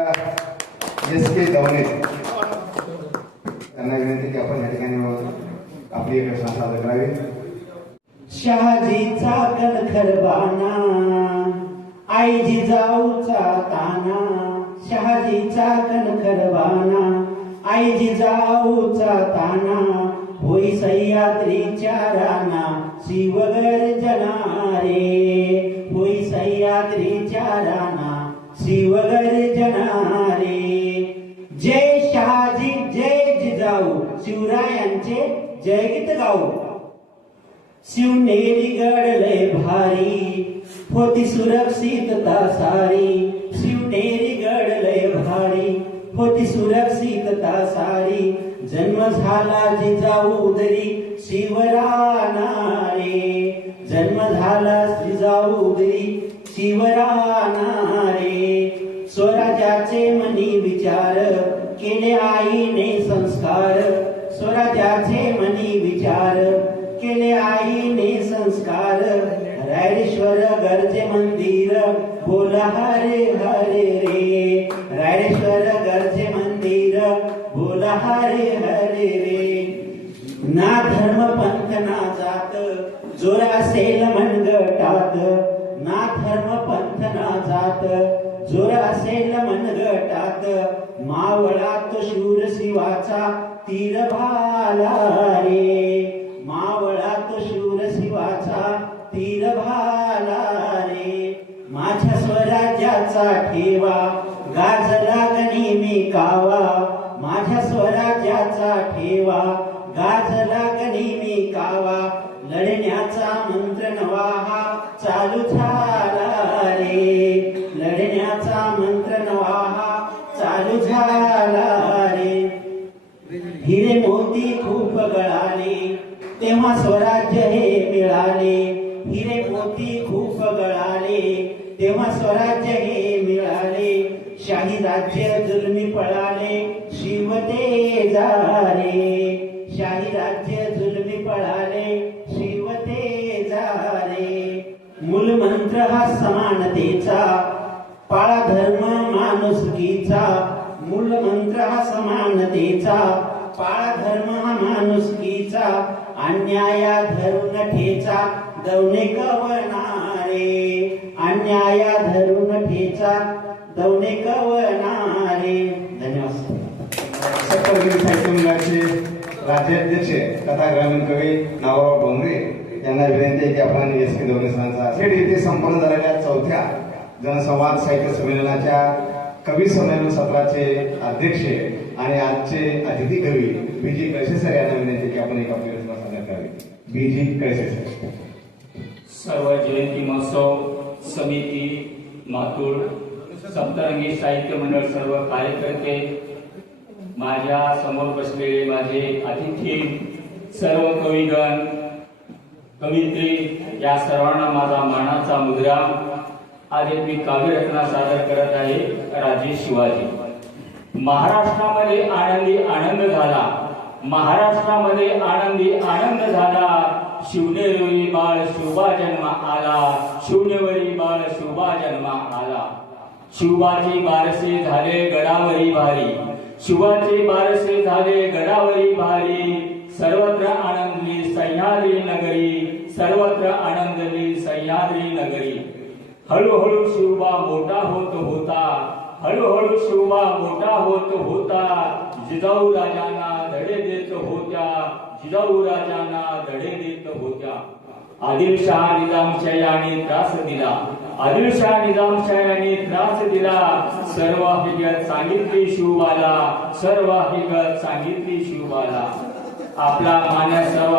S के दवणे त्यांना विनंती की आपण या ठिकाणी आपली एक रचना सादर करावी. शहाजीचा कणखरबाना आई जिजाऊचा ताना. शहाजीचा कणखरबाना आई जिजाऊचा ताना. होई सह्याद्रीच्या राना शिवगर जनारे. होई सह्याद्रीच्या राना शिवगर जनारे. जय शहाजी जय जिजाऊ. शिवरायांचे जयगीत गाऊ. शिवनेरी गडले भारी. होती सुरक्षितता सारी शिवनेरी गडले भारी. होती सुरक्षितता सारी जन्म झाला जिजाऊ उदरी शिवरानारे. जन्म झाला जिजाऊ उदरी शिवरानारे. स्वराज्याचे मनी विचार केले आईने संस्कार. स्वराज्याचे मनी विचार केले आईने संस्कार. रायरेश्वर गरजे मंदिर बोल हरे हरे रे. रायरेश्वर गरजे मंदिर बोल हरे हरे रे. ना धर्म पंथ ना जात जोर असेल मनगटात ना धर्म पंथ ना जात जोर असेल मनगटात मावळात शूर शिवाचा तीर भाला रे. मावळात शूर शिवाचा तीर भाला रे. माझ्या स्वराज्याचा ठेवा गाजला नेहमी कावा माझ्या स्वराज्याचा ठेवा गाजला नेहमी कावा लढण्याचा मंत्र नवा तेव्हा स्वराज्य हे मिळाले. हिरे मोती खूप गळाले. तेव्हा स्वराज्य हे मिळाले. शाही राज्य जुलमी पळाले. शिवते जारे. शाही राज्य जुलमी पळाले. शिवते जारे. मूल मंत्र हा समानतेचा. पाळा धर्म माणुसकीचा मूल मंत्र हा समानतेचा. पाळा धर्म हा माणुसकीचा अन्याया धरून ठेचा दवणे कवणारे अन्याया धरून ठेचा दवणे कवणारे धन्यवाद सप्तगिरी म्हणजे राज्याध्यक्ष तथा ग्रामीण कवी नावाराव डोंगरे यांना विनंती आहे की आपण एस के दवणे सरांचा थेट येथे संपन्न झालेल्या चौथ्या जनसंवाद साहित्य संमेलनाच्या कवी संमेलन सत्राचे अध्यक्ष आणि आजचे अतिथी कवी बी जी सर यांना विनंती की आपण एक आपली रचना कैसे सर्व जयंती महोत्सव समिती मातूर सप्तरंगी साहित्य मंडळ सर्व कार्यकर्ते माझ्यासमोर बसलेले माझे अतिथी सर्व कविगण कवित्री या सर्वांना माझा मानाचा मुद्रा आज एक मी काव्यरचना सादर करत आहे राजे शिवाजी. महाराष्ट्रामध्ये आनंदी आनंद झाला. महाराष्ट्रामध्ये आनंदी आनंद झाला. शिवनेरी बाळ शोभा जन्म आला. शिवनेवरी बाळ शोभा जन्म आला. शिवाची बारसे झाले गडावरी भारी. शिवाचे बारसे झाले गडावरी भारी. सर्वत्र आनंदली सह्याद्री नगरी. सर्वत्र आनंदली सह्याद्री नगरी. हळूहळू शिवबा मोठा होत होता. हळूहळू शिवबा मोठा होत होता. जिजाऊ राजांना देत होत्या जिजाऊ राजांना धडे देत होत्या. आदिलशहा निजामशाही त्रास दिला. आदिलशहा निजामशाही त्रास दिला. सर्व हकीकत सांगितली शिवबाला. सर्व हकीकत सांगितली शिवबाला. आपला मानस सर्व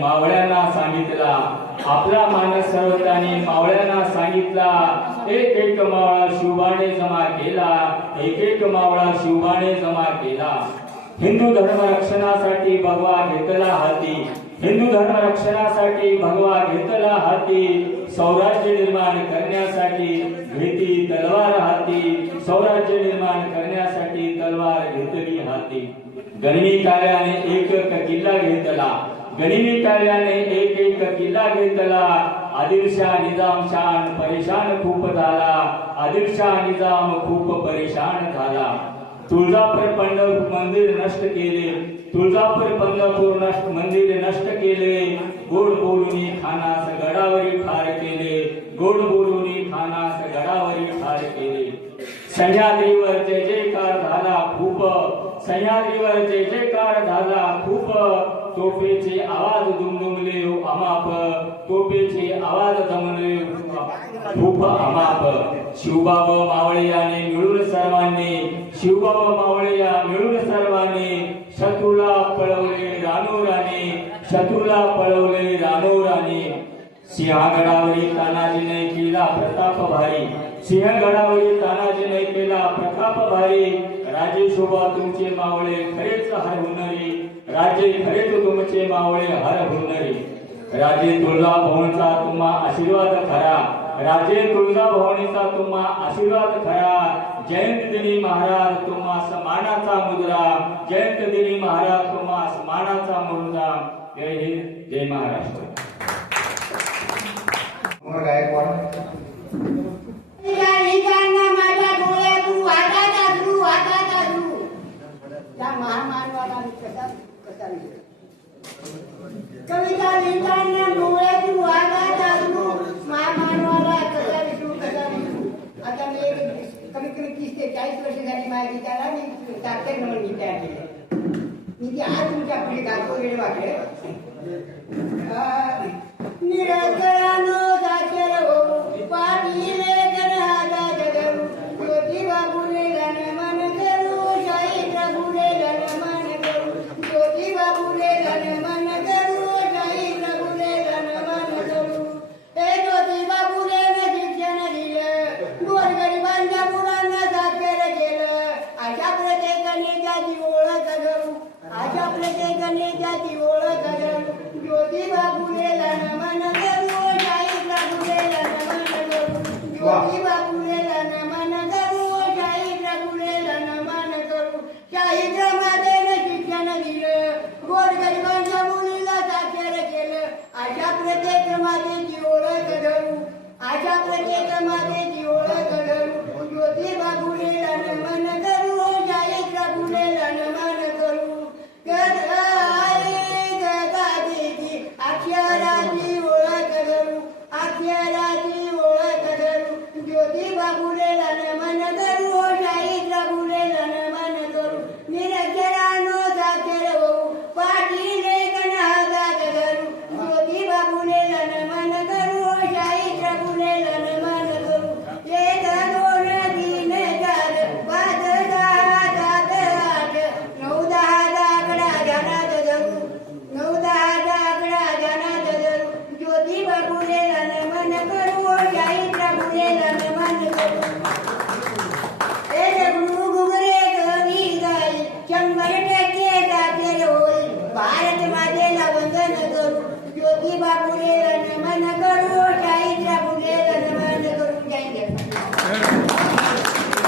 मावळ्यांना सांगितला. आपला मानस सर्व मावळ्यांना सांगितला. एक एक मावळा शिवबाने जमा केला. एक एक मावळा शिवबाने जमा केला. हिंदू धर्म रक्षणासाठी भगवा घेतला हाती. हिंदू धर्म रक्षणासाठी भगवा घेतला हाती. सौराज्य निर्माण करण्यासाठी घेती तलवार हाती. सौराज्य निर्माण करण्यासाठी तलवार घेतली हाती. गणिमी कार्याने एक एक किल्ला घेतला. गणिमी कार्याने एक एक किल्ला घेतला. आदिलशाह निजाम शान परेशान खूप झाला. आदिलशाह निजाम खूप परेशान झाला. तुळजापूर पंढरपूर मंदिर नष्ट केले. तुळजापूर पंढरपूर नष्ट मंदिर नष्ट केले. गोड बोलूनी खानास गडावरी ठार केले. गोड बोलूनी खानास गडावरी ठार केले. सह्याद्रीवर जय जयकार झाला खूप. सह्याद्रीवर जय जयकार झाला खूप. तोफेचे आवाज दुमदुमले हो अमाप. तोफेचे आवाज दमले हो खूप अमाप. शिवबाबा मावळे याने मिळून सर्वांनी शिवबाबा मावळे या मिळून सर्वांनी शत्रूला पळवले रानोराने शत्रूला पळवले रानोराने. सिंहगडावरील तानाजीने केला प्रताप भारी सिंहगडावरील तानाजीने केला प्रताप भारी. राजे शोभा तुमचे मावळे खरेच हर हुनरी राजे खरेच तुमचे मावळे हर हुनरी. राजे तुला भवनचा तुम्हा आशीर्वाद खरा. राजे तुळजा भवानीचा तुम्हा आशीर्वाद खरा. जयंत दिनी महाराज तुम्हा समानाचा मुद्रा. जयंत दिनी महाराज तुम्हा समानाचा मुद्रा. जय हिंद जय महाराष्ट्र. अमर गायकवाड या लिहिताना माझ्या डोळ्यातून वाटात अश्रू, वाटात अश्रू. त्या महामानवाला मी कसा कसा लिहिला? कविता लिहिताना डोळ्यातून वाटात अश्रू, महामानवाला कसा विसरू, कसा विसरू. आता मी एक कमीत कमी तीस ते चाळीस वर्ष झाली माझ्या गीताला मी साक्षर म्हणून मी तयार केले मी ते आज तुमच्यापुढे गातो वेळ वाटले निरंतरानो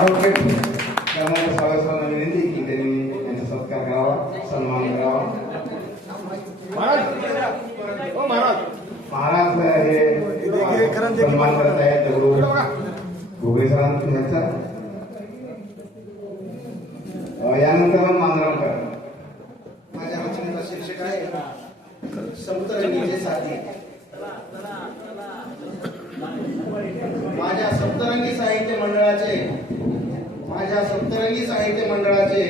आरोग्य. क्रमांक सभासदांना विनंती की त्यांनी यांचा सत्कार करावा सन्मान करावा. महाराज. हे सन्मान करत आहेत दगडू घुगरे सरांचा अं, यानंतर मांजरांकर माझ्या रचनेचा शीर्षक आहे सप्तरंगीचे साथी. माझ्या सप्तरंगी मंडळाचे माझ्या सप्तरंगी साहित्य मंडळाचे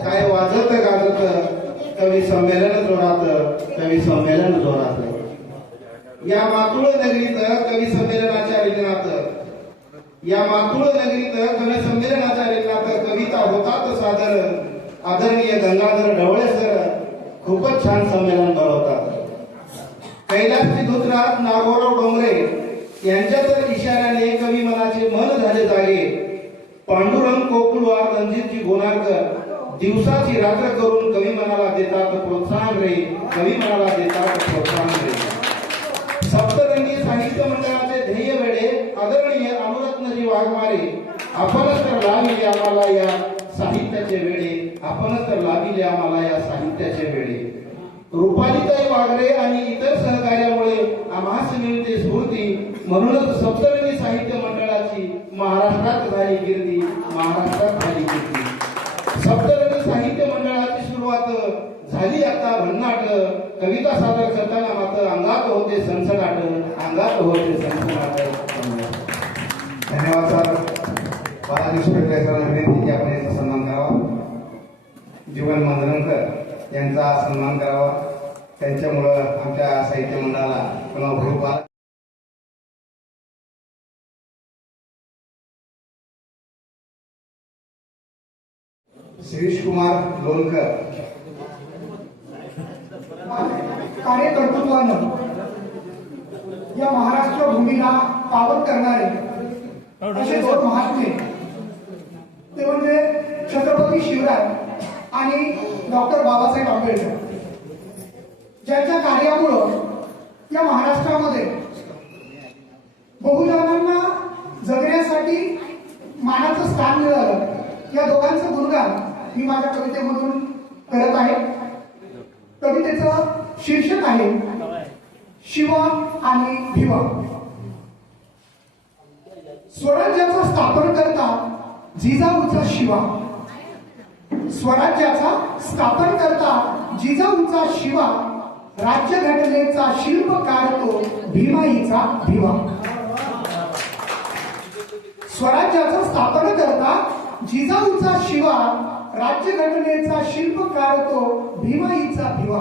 काय वाजत गाजत कवी संमेलन जोरात कवी संमेलन जोरात. या मातुळ नगरीत कवी संमेलनाच्या रिंगणात या मातुळ नगरीत कवी संमेलनाच्या रिंगणात कविता होतात सादर आदरणीय गंगाधर ढवळे सर खूपच छान संमेलन भरवतात कैलासची धुतरात नागोराव डोंगरे यांच्या तर इशाऱ्याने कवी मनाचे मन झाले जागे. पांडुरंग कोकुळवार रणजितजी गोनारकर दिवसाची रात्र करून कवी मनाला देतात प्रोत्साहन रे कवी मनाला देतात प्रोत्साहन रे. सप्तरंगी साहित्य मंडळाचे ध्येय वेळे आदरणीय अनुरत्नजी वाघमारे आपणच तर लाविले आम्हाला या साहित्याचे वेळे आपणच तर लाविले आम्हाला या साहित्याचे वेळे रुपालीताई वागरे आणि इतर सहकार्यामुळे आम्हास मिळते स्फूर्ती म्हणूनच सप्तरंगी साहित्य मंडळ मंडळाची महाराष्ट्रात झाली गिरदी महाराष्ट्रात झाली गिरदी सप्तरंगी साहित्य मंडळाची सुरुवात झाली आता भन्नाट. कविता सादर करताना मात्र अंगात होते सनसनाट अंगात होते सनसनाट. धन्यवाद सर. बालाजी विनंती की आपण यांचा सन्मान करावा. जीवन मांजरणकर यांचा सन्मान करावा. त्यांच्यामुळं आमच्या साहित्य मंडळाला पुन्हा शिरीष कुमार लोणकर. कार्यकर्तृत्वानं या महाराष्ट्र भूमीला पावन करणारे असे दोन महात्मे ते म्हणजे छत्रपती शिवराय आणि डॉक्टर बाबासाहेब आंबेडकर. ज्यांच्या कार्यामुळं या महाराष्ट्रामध्ये बहुजनांना जगण्यासाठी मानाचं स्थान मिळालं. या दोघांचं गुणगान मी माझ्या कवितेमधून करत आहे. कवितेचं शीर्षक आहे शिव आणि भिव. स्वराज्याचा स्थापन करता जिजाऊचा शिवा. स्वराज्याचा स्थापन करता जिजाऊचा शिवा. राज्यघटनेचा शिल्पकार तो भीमाईचा भिवा. स्वराज्याचा स्थापन करता जिजाऊचा शिवा राज्यघटनेचा शिल्पकार तो भीमाईचा भिवा.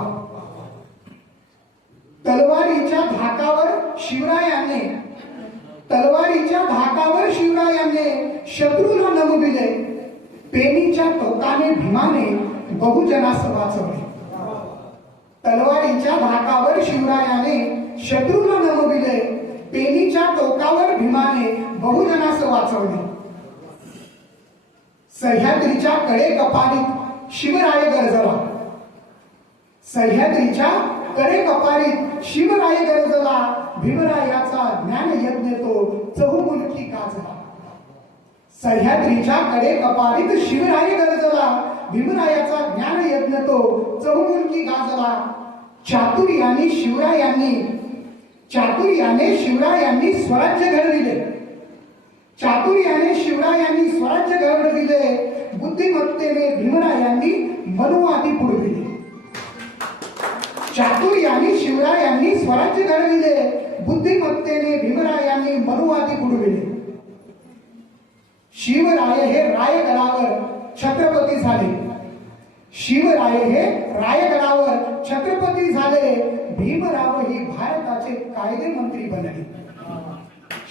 तलवारीच्या धाकावर शिवरायाने तलवारीच्या धाकावर शिवरायाने शत्रूला नमविले. पेनीच्या टोकाने भीमाने बहुजनास वाचवले तलवारीच्या धाकावर शिवरायाने शत्रूला नमविले. पेनीच्या टोकावर भीमाने बहुजनास वाचवले सह्याद्रीच्या कडे कपारीत शिवराय गरजला सह्याद्रीच्या कडे कपारीत शिवराय गरजला भीमरायाचा ज्ञान यज्ञ तो चहुमुलकी गाजला. सह्याद्रीच्या कडे कपारीत शिवराय गरजला भीमरायाचा ज्ञान यज्ञ तो चहुमुलकी गाजला. चातुर्याने शिवरायांनी चातुर्याने शिवरायांनी स्वराज्य घडविले. चातुर्याने शिवरायांनी स्वराज्य घडविले बुद्धिमत्तेने भीमरायांनी मनुवादी पुरविले चातुर्याने शिवरायांनी स्वराज्य घडविले बुद्धिमत्तेने भीमरायांनी मनुवादी पुरविले शिवराय हे रायगडावर छत्रपती झाले. शिवराय हे रायगडावर छत्रपती झाले. भीमराव ही भारताचे कायदे मंत्री बनले.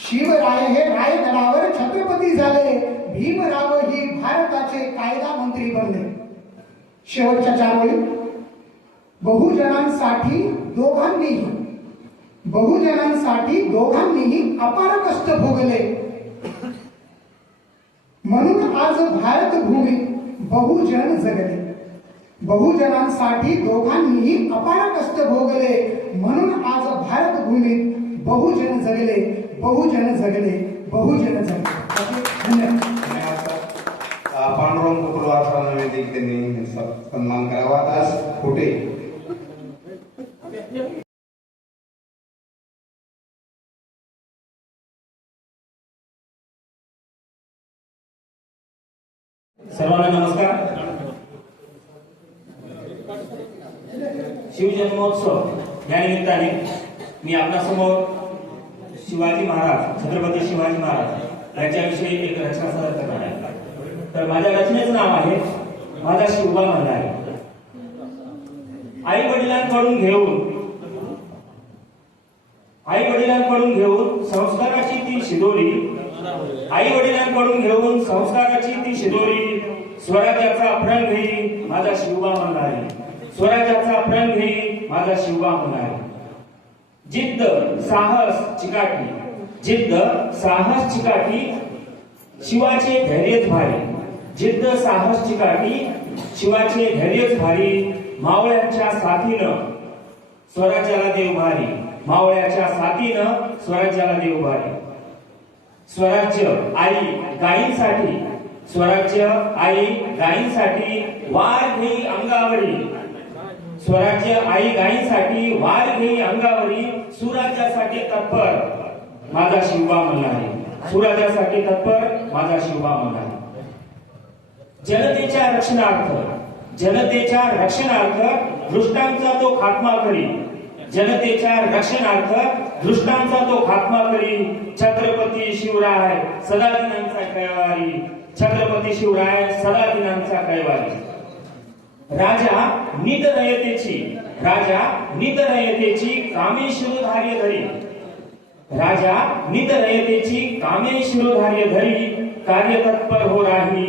शिवराय हे रायगडावर छत्रपती झाले. भीमराव ही भारताचे कायदा मंत्री बनले. शेवटच्या चार वेळी बहुजनांसाठी दोघांनीही बहुजनांसाठी दोघांनीही अपार कष्ट भोगले. म्हणून आज भारत भूमीत बहुजन जगले. बहुजनांसाठी दोघांनीही अपार कष्ट भोगले. म्हणून आज भारत भूमीत बहुजन जगले. बहुजन जगले बहुजन जगले पांडुरंग कुकुलवार सरांना त्यांनी सन्मान करावा. दास कुठे? सर्वांना नमस्कार. शिवजन्मोत्सव या निमित्ताने मी आपल्यासमोर शिवाजी महाराज छत्रपती शिवाजी महाराज यांच्याविषयी एक रचना सादर करणार आहे तर माझ्या रचनेचं नाव आहे माझा शिवबा म्हणला आहे आई वडिलांकडून घेऊन आई वडिलांकडून घेऊन संस्काराची ती शिदोरी आई वडिलांकडून घेऊन संस्काराची ती शिदोरी स्वराज्याचा प्रण घेई माझा शिवबा म्हणणारी स्वराज्याचा प्रण घेई माझा शिवबा म्हणणारी जिद्द साहस चिकाटी. जिद्द साहस चिकाटी शिवाचे धैर्यच भारी. जिद्द साहस चिकाटी शिवाचे धैर्यच भारी. मावळ्यांच्या साथीनं स्वराज्याला देव भारी. मावळ्याच्या साथीनं स्वराज्याला देव भारी. स्वराज्य आई गायींसाठी. स्वराज्य आई गायींसाठी वार घेई अंगावरी. स्वराज्य आई गाईसाठी वार घेई अंगावरी सुराज्यासाठी तत्पर माझा शिवबा मल्हारी. सुराज्यासाठी तत्पर माझा शिवबा मल्हारी. जनतेच्या रक्षणार्थ जनतेच्या रक्षणार्थ दृष्टांचा तो खात्मा करी जनतेच्या रक्षणार्थ दृष्टांचा तो खात्मा करी छत्रपती शिवराय सदा दिनांचा कैवारी. छत्रपती शिवराय सदा दिनांचा कैवारी. राजा नितरयतेची राजा नितरयतेची कामे शिरोधार्य धरी. राजा नितरयतेची कामे शिरोधार्य धरी कार्य तत्पर हो राही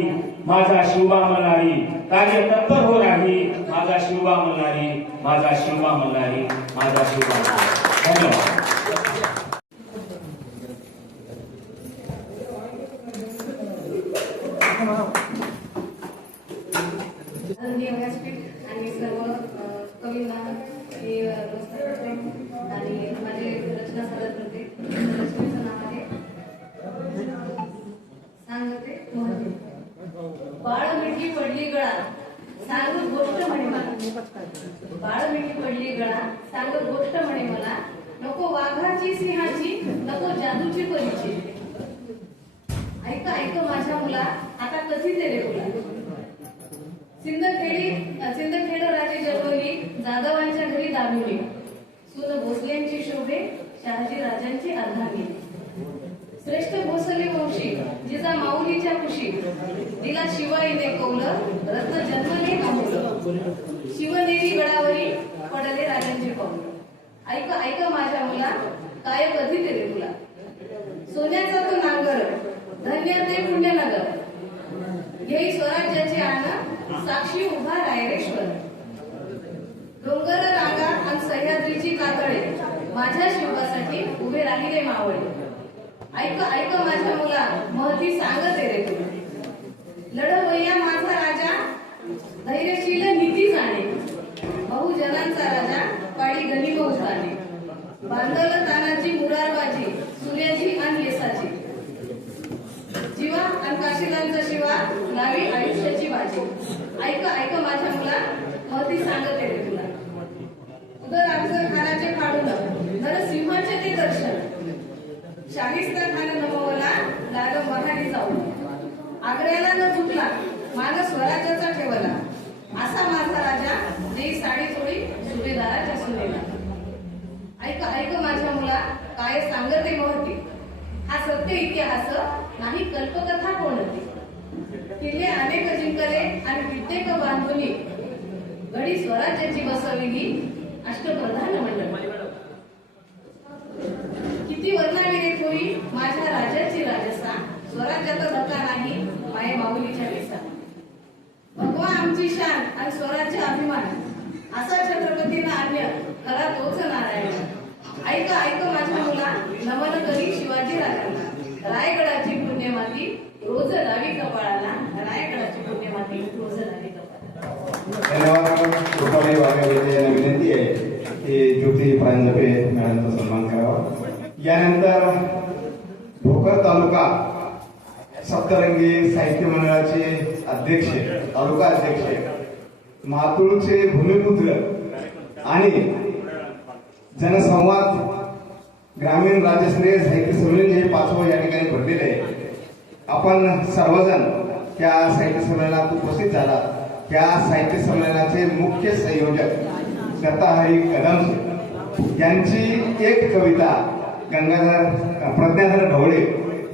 माझा शिवबा मल्हारी. कार्य तत्पर हो राही माझा शिवबा मल्हारी माझा शिवबा मल्हारी माझा शिवबा मल्हारी धन्यवाद आदरणीय व्यासपीठ आणि सर्व अ, कवींना मी अ, नमस्कार करते आणि माझे रचना सादर करते रचनेचं नाव आहे सांगते महती. बाळ मिठी पडली गळा सांगत गोष्ट म्हणे मला बाळ मिठी पडली गळा सांगत गोष्ट म्हणे मला नको वाघाची सिंहाची नको जादूची परीची ऐक ऐक माझ्या मुला आता कधी ते रे बोला सिंदखेडी सिंदखेड राजे जगवली जाधवांच्या घरी दामिनी. सुन भोसलेंची शोभे शहाजी राजांची अर्धांगी श्रेष्ठ भोसले वंशी जिजा माऊलीच्या खुशी. तिला शिवाईने कौलं रत्न जन्मने कमवलं शिवनेरी गडावरी पडले राजांचे पाऊल. ऐक ऐक माझ्या मुला काय कधी तरी रे तुला? सोन्याचा तो नांगर धन्य ते पुण्यनगर. हे स्वराज्याचे आण साक्षी उभा रायरेश्वर डोंगर रांगा आणि सह्याद्रीची कातळे माझ्या शिवबासाठी उभे राहिले मावळे. ऐक ऐक माझ्या मुला महती सांगते रे तू. लढवय्या माझा राजा धैर्यशील नीती जाणे. बहुजनांचा राजा काळी गनिम उताने बांधल तानाची मुरारबाजी सूर्याची आणि येसाची. जीवा आणि काशीदांचा शिवा नावी आयुष्याची बाजी. ऐक ऐक माझ्या मुला. महती सांगते रे तुला. उदर अफजल खानाचे फाडून नर सिंहाचे ते दर्शन. शाहिस्ता खान नमवला लाग महाडी जाऊ आग्र्याला न झुकला मान स्वराज्याचा ठेवला. असा माझा राजा देई साडी चोळी सुभेदाराच्या सुनेला. ऐक ऐक माझ्या मुला काय सांगते महती हा सत्य इतिहास नाही कल्पकथा कोणती किल्ले अनेक जिंकले आणि कित्येक बांधुनी घडी स्वराज्याची बसविली. अष्टप्रधान मंडळ. किती वर्णावी रे थोरी माझ्या राजाची राजसा स्वराज्याचा धक्का नाही माये माऊलीच्या वेसा भगवा आमची शान आणि स्वराज्य अभिमान. असा छत्रपतींना अन्य खरा तोच नारायण. ऐक ऐक माझ्या मुला. नमन करी शिवाजी राजांना. रायगडाची पुण्यमाती रोज लावी कपाळाला. रायगडाची पुण्यमाती रोज कृपाली वाघावते यांना विनंती आहे की ज्योती प्रांजपे मॅडमचा सन्मान करावा यानंतर भोकर तालुका सप्तरंगी साहित्य मंडळाचे अध्यक्ष तालुका अध्यक्ष मातुळचे भूमिपुत्र आणि जनसंवाद ग्रामीण राज्यस्तरीय साहित्य संमेलन हे पाचवं या ठिकाणी भरलेले आहे. आपण सर्वजण त्या साहित्य संमेलनात उपस्थित झाला. त्या साहित्य संमेलनाचे मुख्य संयोजक दत्ताहरी कदम यांची एक कविता गंगाधर प्रज्ञाधर ढवळे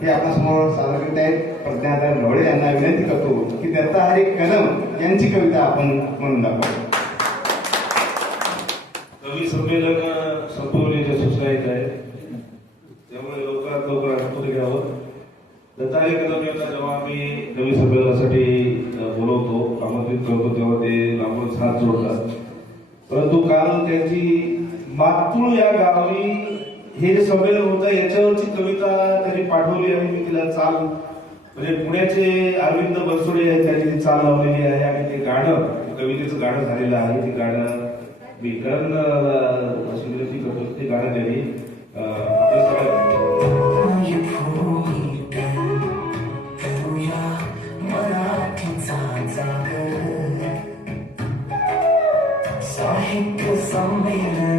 हे आपल्यासमोर सादर करीत आहेत. प्रज्ञाधर ढवळे यांना विनंती करतो की दत्ताहरी कदम यांची कविता आपण म्हणून दाखवू. नवीन संमेलनासाठी बोलवतो आमंत्रित करतो तेव्हा ते लांबूनच हात जोडतात. परंतु काल त्यांची मातूळ या गावी हे जे संमेलन होतं याच्यावरची कविता त्यांनी पाठवली आणि मी तिला चाल म्हणजे पुण्याचे अरविंद बनसोडे आहेत त्यांनी ती चाल लावलेली आहे आणि ते गाणं कवितेचं गाणं झालेलं आहे. ते गाणं मी करण अ, अशी विनंती करतो. ते गाणं त्यांनी take us on me.